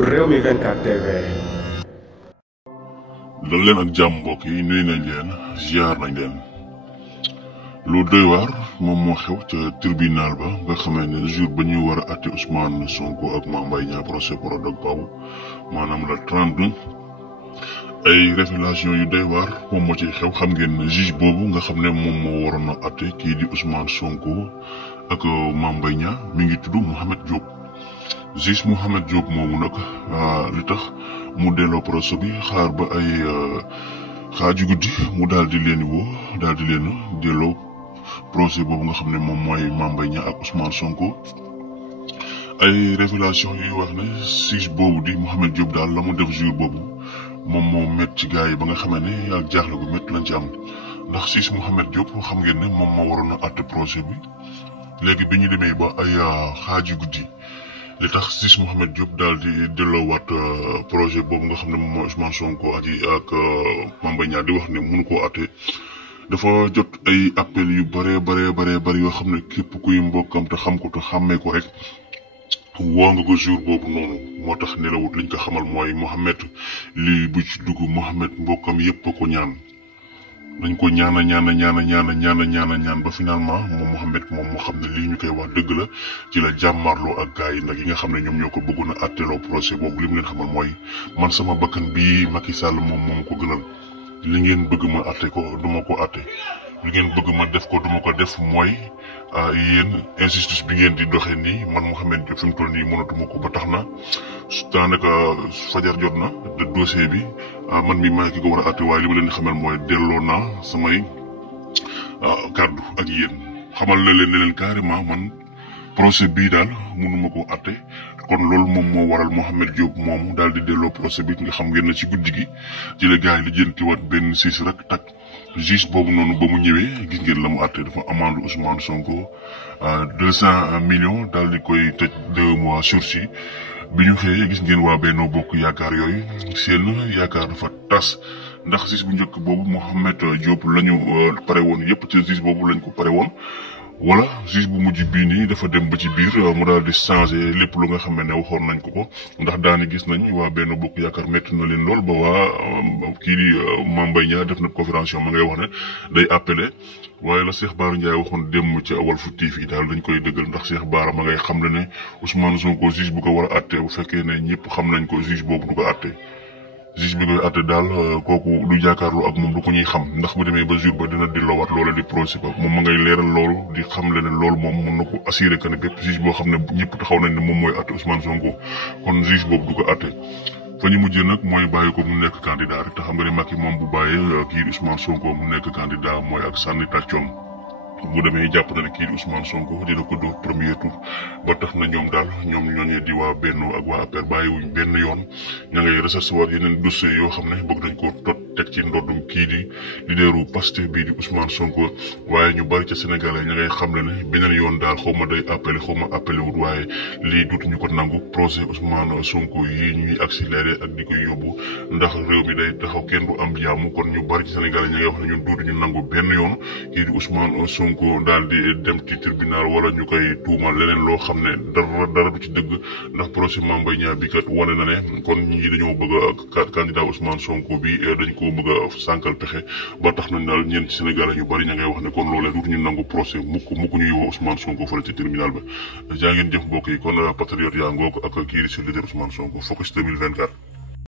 Rewmi 24 TV. dal leen ak jàmm mbokk yi nuyu nañ leen ziar nañ leen lu doy waar moom moo xew ca tribunal ba nga xamee ne jour ba ñuy war a àtte Ousmane Sonko ak Mame Mbaye Niang procès Prodac boobu maanaam la 30 ay révélation yu doy waar moom moo ciy xew. xam ngeen ne juge boobu nga xam ne moom moo waroon a àtte kii di Ousmane Sonko ak Mame Mbaye Niang mi ngi tudd Mouhamed Diop. juge Mouhamed Diop moomu nag li tax mu delloo procès bi xaar ba ay xaaju guddi mu daal di leen woo daal di leen delloo procès boobu nga xam ne moom mooy Mame Mbaye Niang ak Ousmane Sonko. ay révélation yuy wax ne juge boobu di Mouhamed Diop daal la mu def jour boobu moom moo métti ci gars yi ba nga xamee ne ak jaaxle gu métti lañ ci am ndax juge Mouhamed Diop xam ngeen ne moom moo waroon a àtte procès bi léegi bi ñu demee ba ay xaaju guddi. li tax juge Mouhamed Diop daal di delloowaat projet boobu nga xam ne moom mooy Ousmane Sonko ak Mame Mbaye Niang di wax ne mënu koo àtte dafa jot ay appel yu bëree yoo xam ne képp kuy mbokkam te xam ko te xàmmee ko rek woo nga ko jour boobu noonu moo tax nelawut liñ ko xamal mooy Mouhamed lii bu ci dugg Mouhamed mbokkam yépp a ko ñaan. dañ ko ñaan ba finalement moom Mouhamed moom moo xam ne lii ñu koy wax dëgg la ci la jàmmarloo ak gars yi nag yi nga xam ne ñoom ñoo ko bëggoon a àtteeloo procès boobu li mu leen xamal mooy man sama bakkan bii Macky Sall moom ko gënal li ngeen bëgg ma àtte ko du ma ko àtte li ngeen bëgg ma def ko du ma ko def mooy yéen injustice bi ngeen di doxee nii man Mouhamed Diop fi mu toll nii mënatuma ko ba tax na daanaka fajar jot na de dossier bi man mi maa ki ko war a àtte waaye li ma leen di xamal mooy delloo naa samay kàddu ak yéen xamal na leen ne leen carrément man procès bii daal mënuma ko àtte kon loolu moom moo waral Mouhamed Diop moomu daal di delloo procès bi nga xam ngeen ne ci guddi gi ci la gars yi li jëntiwaat benn siis rek tak juge boobu noonu ba mu ñëwee gis ngeen la mu àtte dafa amande Ousmane Sonko 200 millions daal di koy tëj 2 mois sursis bi ñu xëyee gis ngeen waa Benno Bokk Yaakaar yooyu seen yaakaar dafa tas ndax juge bu njëkk boobu Mouhamed Diop la ñu pare woon yépp ci juge boobu lañ ko pare woon wala juge bu mujj bii nii dafa dem ba ci biir mu daal di changé lépp lu nga xam ne waxoon nañ ko ndax daani gis nañ waa Benno Bokk Yaakaar métti na leen lool ba waa kii di Mame Mbaye Niang def na conférence ma ngay wax ne day appelé waaye la Cheikh Bara Ndiaye waxoon démb ci Walf TV daal dañ koy dëggal ndax Cheikh Bara ma ngay xam ne Ousmane Sonko juge bu ko war a àtte bu fekkee ne ñëpp xam nañ ko juge boobu du ko àtte juge bi koy àtte daal kooku du jàkkaarloo ak moom du ko ñuy xam ndax bu demee ba jour ba dina delloowaat loola di procès ba moom ma ngay leeral loolu di xam le ne loolu moom mën na ko assuré que ne bépp juge boo xam ne ñëpp taxaw nañ ne moom mooy àtte Ousmane Sonko kon juge boobu du ko àtte fa ñu mujjee nag mooy bàyyi ko mu nekk candidat rek te xam nga ne Macky moom bu bàyyee kii di Ousmane Sonko mu nekk candidat mooy ak sànni tàccoom bu demee jàpp na ne kii di Ousmane Sonko dina ko dóor premier tour ba tax na ñoom daal ñoom ñooñee di waa Benno ak waa APR bàyyiwuñ benn yoon ña ngay recevoir yeneen dossiers yoo xam ne bëgg nañ ko teg ci ndoddum kii di leaderu Pastef bii di Ousmane Sonko waaye ñu bari ca Sénégalais ña ngay xam ne beneen yoon daal xaw ma day appelé xaw ma appelé wut waaye lii dutuñu ko nangu procès Ousmane Sonko yi ñuy accéléré ak di koy yóbbu ndax réew mi day taxaw kenn du am jàmm kon ñu bari ci Sénégalais ña ngay wax ne ñun dutuñu nangu benn yoon kii di Ousmane Sonko daal di dem ci tribunal wala ñu koy tuumal leneen loo xam ne dara du ci dëgg ndax procès Mame Mbaye Niang bi kat wane na ne kon ñi dañoo bëgg a candidat Ousmane Sonko bi dañ ko bëgg a sànkal pexe ba tax nañ daal ñeent Sénégalais ñu bari ña ngay wax ne kon loolee duutuñu nangu procès mukk ñuy woo Ousmane Sonko fële ci tribunal ba jaa ngeen jëf mbokk yi kon patriote yaa ngoog ak kii di si leader Ousmane Sonko Focus 2024